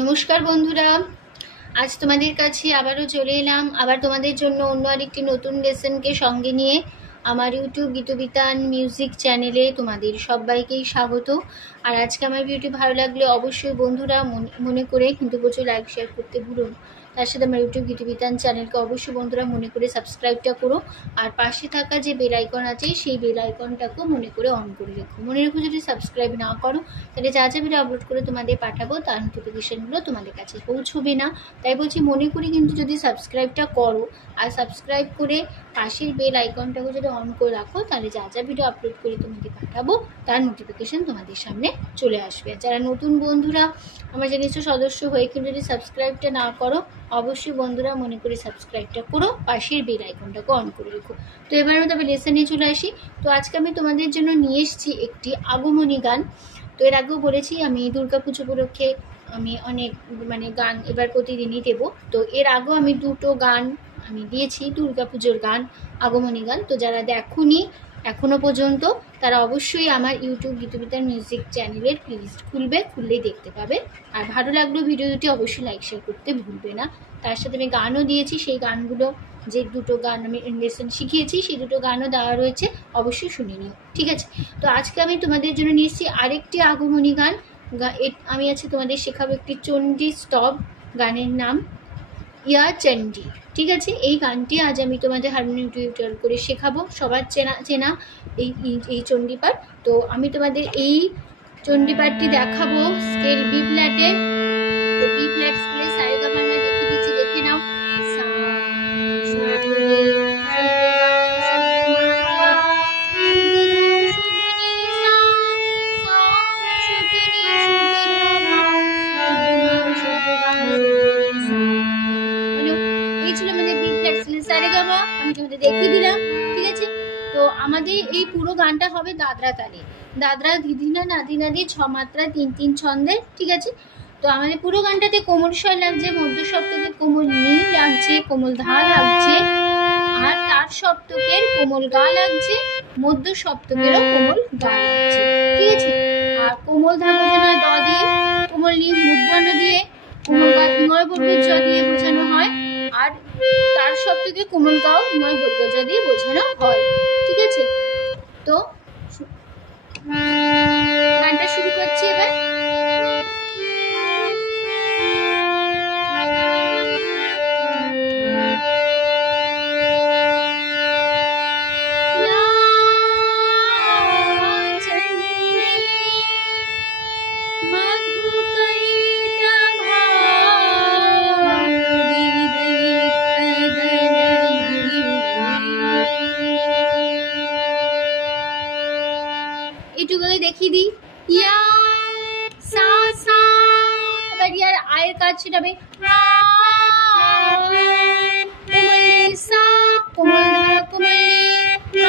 নমস্কার বন্ধুরা, আজ তোমাদের কাছে আবারও চলে এলাম আবার তোমাদের জন্য অন্য আরেকটি নতুন লেসনকে সঙ্গে নিয়ে। আমার ইউটিউব গীতবিতান মিউজিক চ্যানেলে তোমাদের সবাইকেই স্বাগত। আর আজকে আমার ভিডিওটি ভালো লাগলে অবশ্যই বন্ধুরা মনে করে কিন্তু প্রচুর লাইক শেয়ার করতে ভুলো। তার সাথে আমার ইউটিউব গীতবিতান চ্যানেলকে অবশ্যই বন্ধুরা মনে করে সাবস্ক্রাইবটা করো। আর পাশে থাকা যে বেল আইকন আছে সেই বেল আইকনটাকেও মনে করে অন করে রেখো। মনে রেখো, যদি সাবস্ক্রাইব না করো তাহলে যা যা ভিডিও আপলোড করে তোমাদের পাঠাবো তার নোটিফিকেশানগুলো তোমাদের কাছে পৌঁছবে না। তাই বলছি মনে করি কিন্তু যদি সাবস্ক্রাইবটা করো আর সাবস্ক্রাইব করে পাশের বেল আইকনটাকে যদি অন করে রাখো তাহলে যা যা ভিডিও আপলোড করে তোমাদের পাঠাবো তার নোটিফিকেশান তোমাদের সামনে চলে আসবে। আর যারা নতুন বন্ধুরা আমার চ্যানেলের সদস্য হয়ে কিন্তু যদি সাবস্ক্রাইবটা না করো অবশ্যই বন্ধুরা মনে করে সাবস্ক্রাইবটা করো, পাশের বেল আইকনটাকে অন করে রেখো। তো এবারে তবে লেসনে চলে আসি। তো আজকে আমি তোমাদের জন্য নিয়ে এসেছি একটি আগমনী গান। তো এর আগেও বলেছি আমি দুর্গাপুজো উপলক্ষে আমি অনেক গান এবার প্রতিদিনই দেব। তো এর আগেও আমি দুটো গান আমি দিয়েছি দুর্গাপুজোর গান, আগমনী গান। তো যারা দেখোনি এখনো পর্যন্ত তারা অবশ্যই আমার ইউটিউব গীতবিতান মিউজিক চ্যানেলের প্লেলিস্ট খুললেই দেখতে পাবে। আর ভালো লাগলো ভিডিও দুটি অবশ্যই লাইক শেয়ার করতে ভুলবে না। তার সাথে আমি গানও দিয়েছি, সেই গানগুলো যে দুটো গান আমি লেসন শিখিয়েছি সেই দুটো গানও দেওয়া রয়েছে, অবশ্যই শুনে নিও, ঠিক আছে। তো আজকে আমি তোমাদের জন্য নিয়ে এসেছি আরেকটি আগমনী গান। আমি আজকে তোমাদের শেখাবো একটি চণ্ডী স্তব, গানের নাম ইয়া চণ্ডী, ঠিক আছে। এই গানটি আজ আমি তোমাদের হারমোনিয়াম টিউটোরিয়াল করে শেখাবো। সবার চেনা এই চণ্ডী পাঠ। তো আমি তোমাদের এই চণ্ডী পাঠটি দেখাবো স্কেল বি ফ্ল্যাটে। তো বি ফ্ল্যাট স্কেলে সারেগামা দেখিয়ে দিচ্ছি, দেখে নাও। আমি তোমাদের দেখিয়ে দিলাম, ঠিক আছে। তো আমাদের এই পুরো গানটা হবে দাদরা তালে, দাদরা ধিধিনা নাদিনাদি 6 মাত্রা 3-3 ছন্দের, ঠিক আছে। তো আমাদের পুরো গানটাতে কোমল স্বর লাগছে, মধ্য সপ্তকে কোমল নি লাগছে, কোমল ধা লাগছে, আর তার সপ্তকের কোমল গা লাগছে, মধ্য সপ্তকেরও কোমল গা লাগছে, ঠিক আছে। আর কোমল ধা বোঝানো দ দিয়ে, কোমল নি মূর্ধন্য দিয়ে, কোমল গা নয় বর্গের জ দিয়ে বোঝানো হয়, আর তার সপ্তকে কোমল গাও নয় বর্গের জ দিয়ে বোঝানো হয়, ঠিক আছে। তো গানটা শুরু করছি এবার। এটুকুই দেখিয়ে দিই। ইয়া সা সা, এবার ইয়ার আয়ের কাজ শেখাবে। সা কোমল কোমল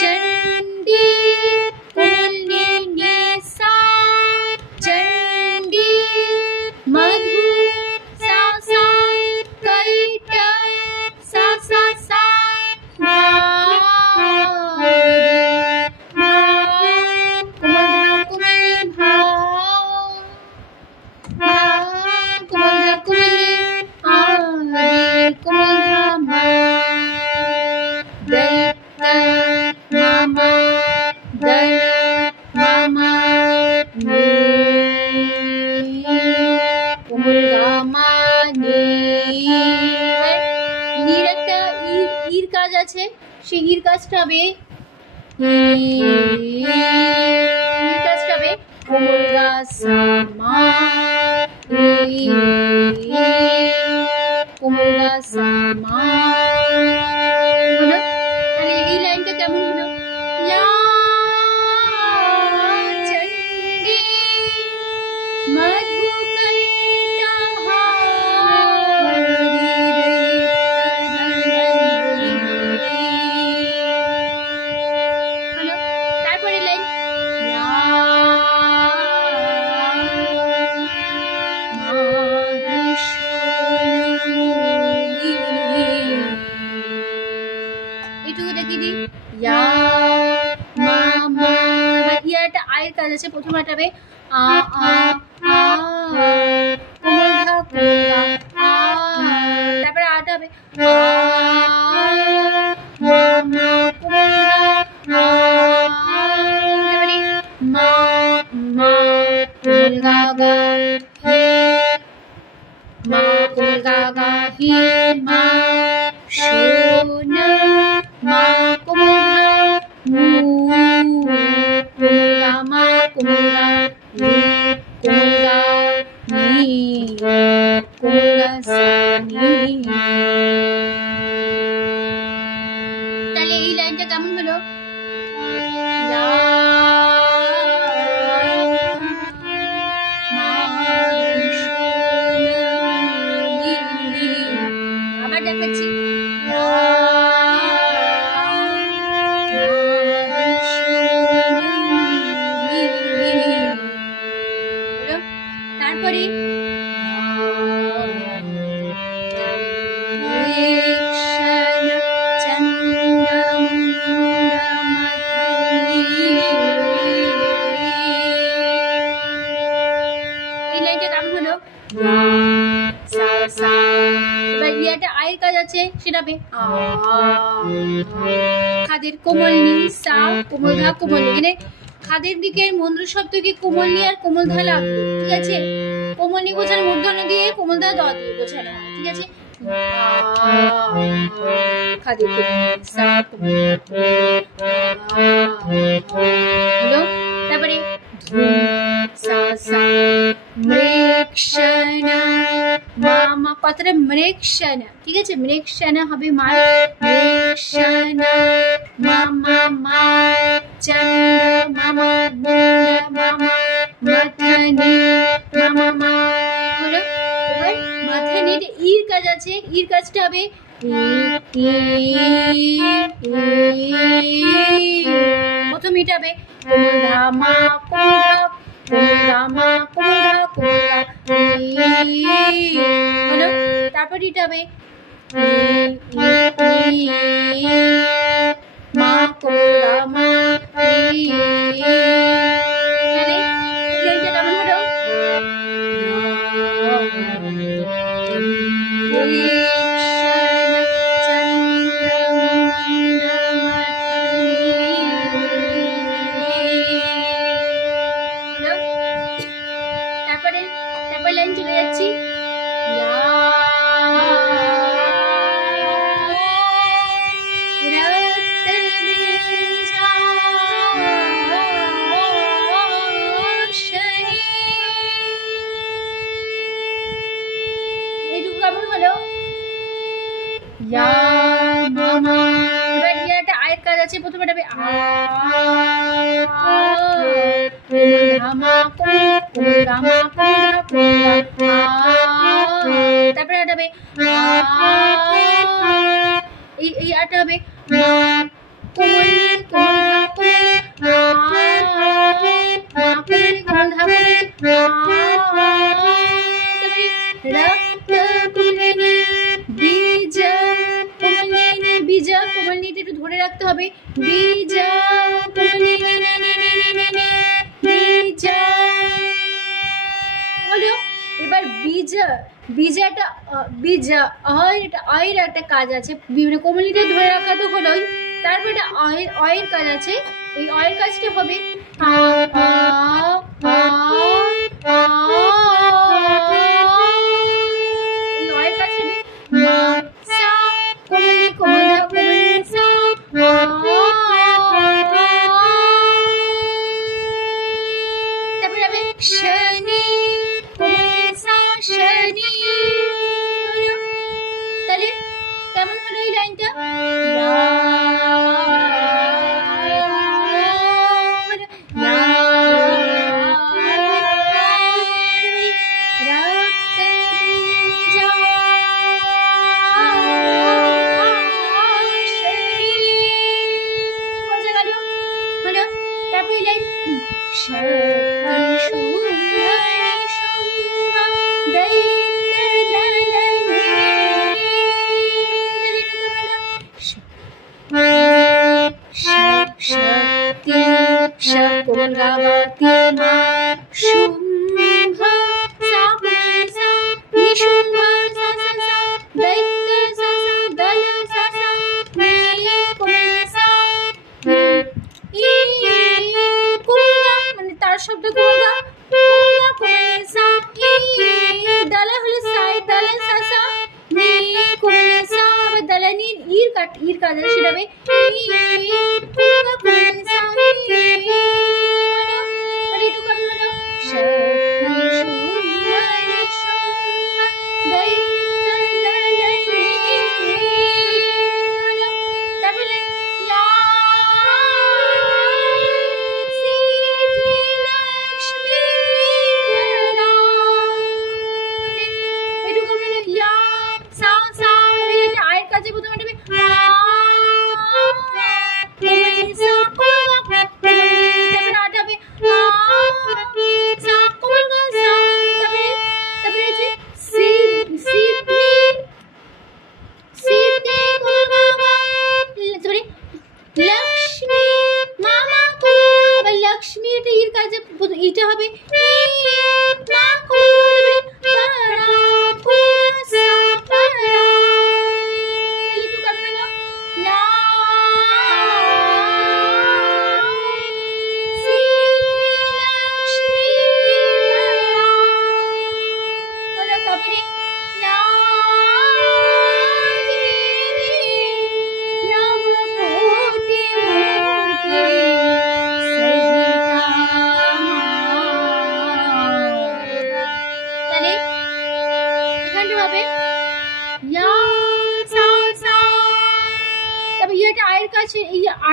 চণ্ডী কোমল নি নি সা চণ্ডী মধু সা সা কৈটা সা সা সা সেই ইর কাজটা হবে কোমল গা সা মা, কোমল গা সা মা। তাহলে এই লাইনটা কেমন হলো? ইয়া চণ্ডী মধু আয়ের কাজ আছে, প্রথমে আটাবে আ আ আ, কোমল ধা কোমল ধা আ, তারপরে আটাবে আ মা মা কোমল ধা আ, তারপরে মা মা কোমল গা গা হে, মা কোমল গা গা হি মা, সোনা মা কোমল ধা মু, কোমল গা মা কোমল গা রে, কোমল গা নি, কোমল গা সা নি। তাহলে এই লাইনটা কেমন হলো? আবার দেখাচ্ছি, তারপরে এই লাইনটা কেমন হলো? এবার ইয়াটা আয়ের কাজ আছে, সেটা হবে খাদের কোমল নি সা, কোমল ধা কোমল নি, এখানে খাদের দিকের মন্দ্র শব্দকে কোমল নি আর কোমল ধা লাগবে, ঠিক আছে? কোমল নি বোঝানো মূর্ধন্য দিয়ে, কোমল ধা দ দিয়ে বোঝানো হয়, ঠিক আছে? খাদের কোমল নি সা হলো। তারপরে সা সা মৃক্ষণা মা মা পাত্রে মৃক্ষণা, ঠিক আছে? মৃক্ষণা হবে মা, মৃক্ষণা মা মা মা চন্ড মামা মুন্ড মামা মাথানি মামা মা হলো। এবার মাথানির ইর কাজ আছে, ইর কাজটা হবে প্রথম এটা হবে কোমল ধা মা কোমল ধা মা কোমল ধা হলো। তারপর এটা হবে মা কোমল ধা মা, কেমন হলো? তারপরে লাইন চলে যাচ্ছি, এইটুকু কেমন হলো? এবার ইয়াটা আয়ের কাজ আছে, প্রথমে এটা তারপরে এটা হবে এই আটা হবে बीजा कोमल नीते একটু ধরে রাখতে হবে, बीजा बीजा হলো। এবার बीजा बीजाটা बीजा অয়ের একটা কাজ আছে, বিভিন্ন কোমল নীতে ধরে রাখা তো হলোই, তারপর এটা অয়ের কাজ আছে, এই অয়ের কাজটা হবে এই অয়ের কাজ হবে মা সা কোমল ধা কোমল সা, তারপর হবে শনি কোমল সা শনি। তাহলে কেমন হলো এই লাইনটা? কোমল গাবাতি মা শুম্ভ সা সা নিশুম্ভ সা সা সা দৈত্য সা সা দল সা সা নি কোমল সা ই কুমগা মানে তার শব্দ কুমগা কুমগা কোমল সা ই দল হলো সাই দল সা সা নি কোমল সা দলনি ইর কাজ সেটাবে কুমগা কোমল সা মানে একটু কম হলো শক্তি সুন্দর সুন্দর তারপরে আয়ের কাছে প্রথমে লক্ষ্মী মামা লক্ষ্মী এটা ইর কাজে এটা হবে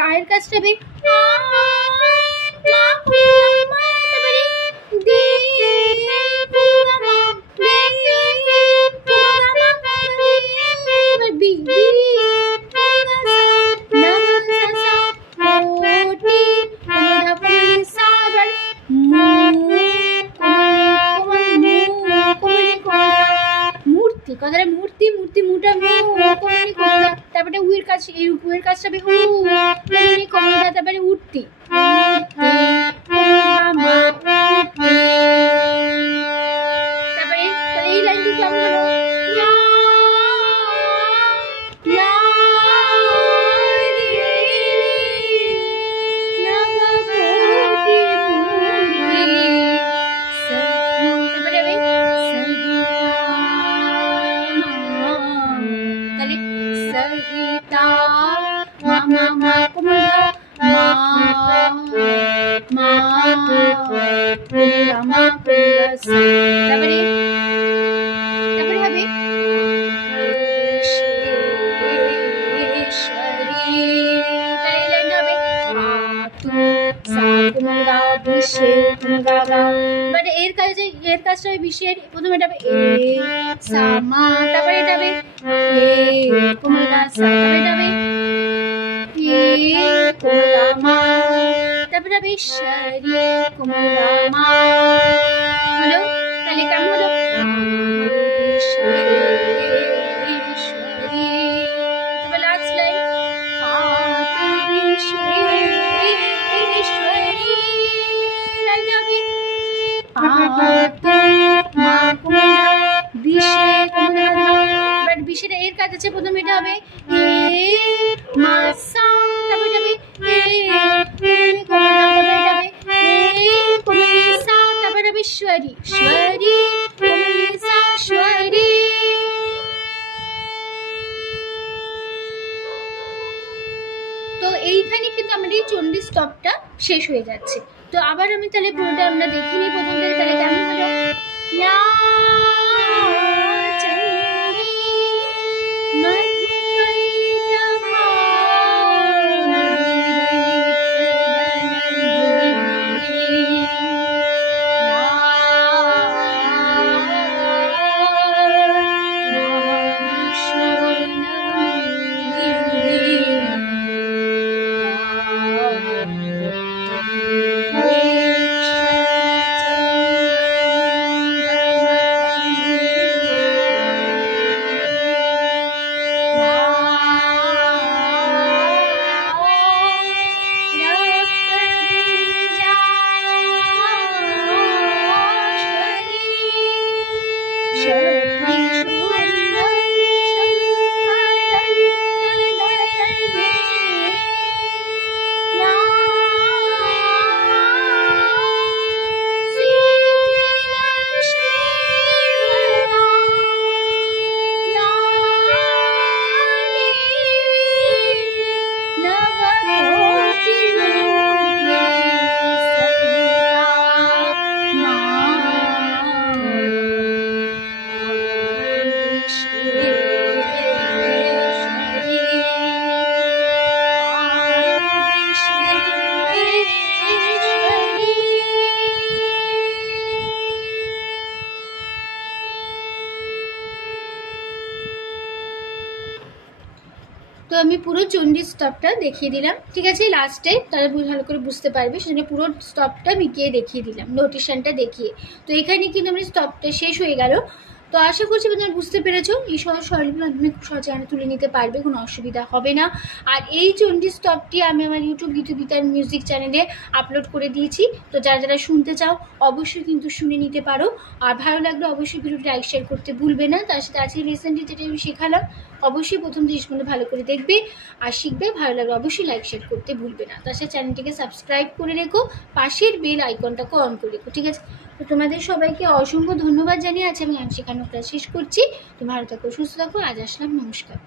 আয়ের কাজটা হবে কথাটা মূর্তি মূর্তি মুটা তারপরে উয়ের কাজ এই উয়ের কাজটা হবে তারপরে উঠতি তারপরে এই লাইনটি কেমন হলো তারপরে হবে এর কাজটা হবে বিশের প্রথমে এটা হবে সামা তারপরে এটা হবে কোমল গা সা তারপরে এটা হবে তারপরে হবে শরী কোমল গা মা হলো তাহলে কেমন হলো তারপরে লাস্ট লাইন বিশের এর কাজ আছে প্রথমে এটা হবে তারপরে হবে শ্বরী শ্বরী শ্বরী। তো এইখানে কিন্তু আমাদের এই চণ্ডী স্টপটা শেষ হয়ে যাচ্ছে। তো আবার আমি তাহলে পুরোটা আমরা দেখে নিই প্রথম থেকে, তাহলে কেমন হলো পুরো চণ্ডী স্তবটা দেখিয়ে দিলাম, ঠিক আছে? লাস্টে তারা ভালো করে বুঝতে পারবে, সেজন্য পুরো স্তবটা মিটিয়ে দেখিয়ে দিলাম, নোটেশনটা দেখিয়ে। তো এখানে কিন্তু আমার স্তবটা শেষ হয়ে গেল। তো আশা করছি তোমরা বুঝতে পেরেছো, এই সহজ স্বরলিপির মাধ্যমে খুব সহজে তুলে নিতে পারবে, কোনো অসুবিধা হবে না। আর এই চণ্ডী স্তবটি আমি আমার ইউটিউব গীতবিতান মিউজিক চ্যানেলে আপলোড করে দিয়েছি। তো যারা যারা শুনতে চাও অবশ্যই কিন্তু শুনে নিতে পারো। আর ভালো লাগলে অবশ্যই ভিডিওটি লাইক শেয়ার করতে ভুলবে না। তার সাথে আজকে রিসেন্টলি যেটা আমি শেখালাম, অবশ্যই প্রথম জিনিসগুলো ভালো করে দেখবে আর শিখবে। ভালো লাগলে অবশ্যই লাইক শেয়ার করতে ভুলবে না। তার সাথে চ্যানেলটিকে সাবস্ক্রাইব করে রেখো, পাশের বেল আইকনটাকে অন করে রেখো, ঠিক আছে? তো তোমাদের সবাইকে অসংখ্য ধন্যবাদ জানিয়ে আছে আমি গান শেখানোটা শেষ করছি। তো ভালো থাকো, সুস্থ থাকো, আজ আসলাম, নমস্কার।